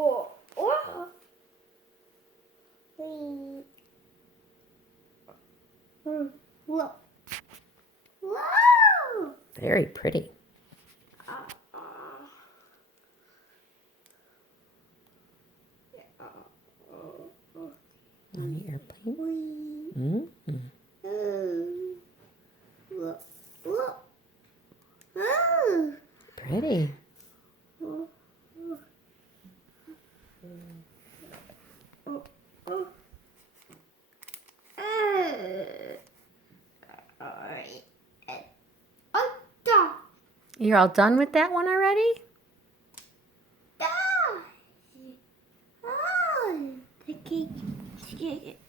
Whoa. Very pretty. On the airplane. Pretty. You're all done with that one already? The cake.